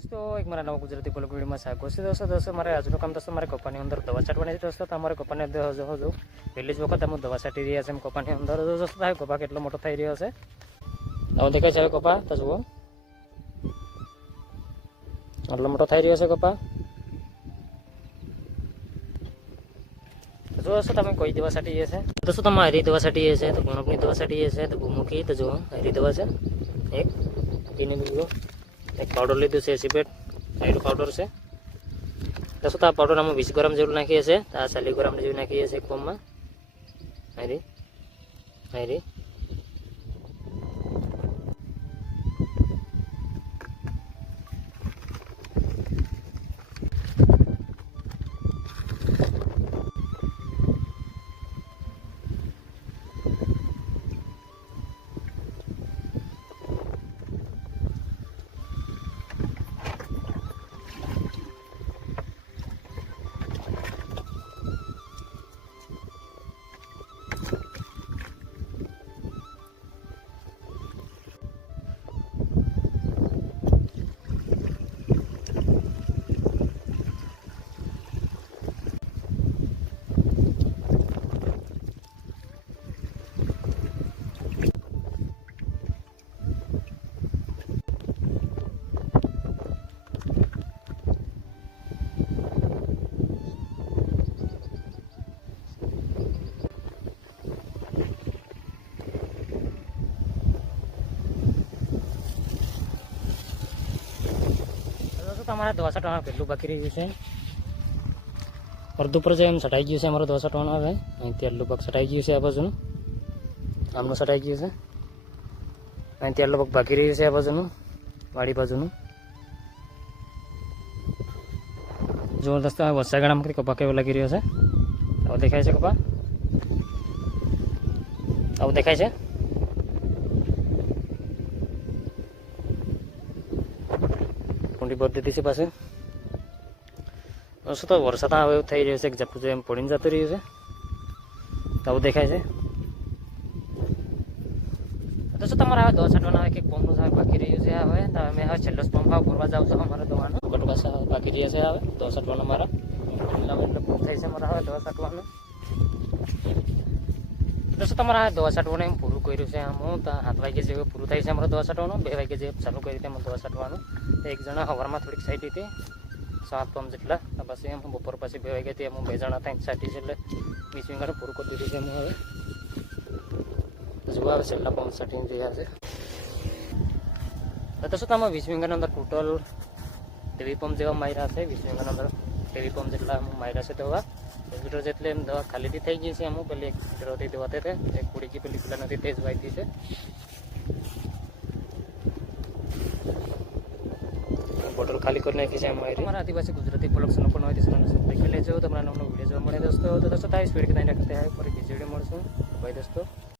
દોસ્તો, એક મારા નવા ગુજરાતી બ્લોગ વિડીયોમાં સ્વાગત છે દોસ્તો. દોસ્તો, મારે આજનું કામ દોસ્તો મારે કપાની અંદર દવા છાંટવાની છે દોસ્તો. તમારે કપાની હજુ પહેલી જ વખત અમે દવા છાંટી રહ્યા છે એમ કપાની અંદર. દોસ્તો થાય કપા કેટલો મોટો થઈ રહ્યો છે? હવે દેખાય છે કપા, તો જુઓ. આટલો મોટો થઈ રહ્યો છે કપા. તો દોસ્તો, તમે કોઈ દવા છાંટીએ છે? દોસ્તો, તમે હરી દવા છાંટીએ છે, તો ગુણપની દવા છાંટીએ છે, તો ભૂમુખી તો જુઓ, હરી દવા છે. એક પીને બીજું એક પાવડર લીધું છે એસીપેટ આયરું પાવડર છે દોસ્તો તો આ પાવડર અમે વીસ ગ્રામ જેવું નાખીએ છીએ તો આ ચાલીસ ગ્રામ જેવું નાખીએ છીએ એક પંપમાં હારી હારી દોસ્તો તમારે દવા છાંટવાનું કેટલું બાકી રહ્યું છે. અડધું પર જે એમ છટાઈ ગયું છે, અમારે દવા ટોણા હવે અહીંથી આટલું પગ છટાઈ ગયું છે આ બાજુનું. આમનું છટાઈ ગયું છે. અહીંથી આટલું પગ બાકી રહ્યું છે આ બાજુનું, વાડી બાજુનું. જોરદસ્ત વરસાદ ગાળામાંથી કપા કેવો લાગી રહ્યો છે. આવો દેખાય છે કપા આવું દેખાય છે? ઊંડી પદ્ધતિ છે પાસે શું તો વરસાદ આવે એવું થઈ રહ્યો છે, કે ઝપટું એમ પડીને જતું રહ્યું છે. આવું દેખાય છે. તો શું તમારે હવે દવા છાંટવાના હવે કે પંપનું હવે બાકી રહ્યું છે હવે? તો અમે હવે છેલ્લો પંપ હવે ભરવા જાઉં છું અમારે દવાનો બાકી રહ્યા છે હવે દવા છાંટવાના મારા. હવે મારા હવે છાંટવાનું દોસ્તો તમારે આ દવા છાંટવાનું એમ પૂરું કર્યું છે આમ હું તો સાત વાગે જેવું પૂરું થાય છે અમારે દવા છાંટવાનું બે વાગે જે ચાલુ કરી તેમાં દવા છાંટવાનું તો એક જણા સવારમાં થોડીક સાઈડ હતી સાત પંપ જેટલા તો પછી એમ બપોર પછી બે વાગ્યાથી એમ બે જણા થાય છાંટી છે એટલે વીસ વીંગાનું પૂરું કરી દીધું છે એમ હવે જોવા આવે છેલ્લા પંપ છાંટીને રહ્યા છે તો શું તમે વીસ વીંગાના અંદર ટોટલ ટેવી પંપ જેવા માર્યા છે વીસ વીંગાના અંદર ટેવી પંપ જેટલા માર્યા છે તેવા લીટર જેટલે એમ દવા ખાલીથી થઈ ગઈ છે અમુક, પેલી હતી દવા તે કુડી ગઈ પેલી પેલા નથી તે જ વાગી છે. બોટલ ખાલી કરી નાખી છે અમારી તમારા આદિવાસી ગુજરાતી પ્રોડક્શન પણ હોય છે સબસ્ક્રાઈબ લેજો તમારા નામનો વીડિયો જોવા મળે દોસ્તો. તો દોસ્તો તારી સ્પીડ કે ત્યાં ફરી બીજી મળશું. ભાઈ દોસ્તો.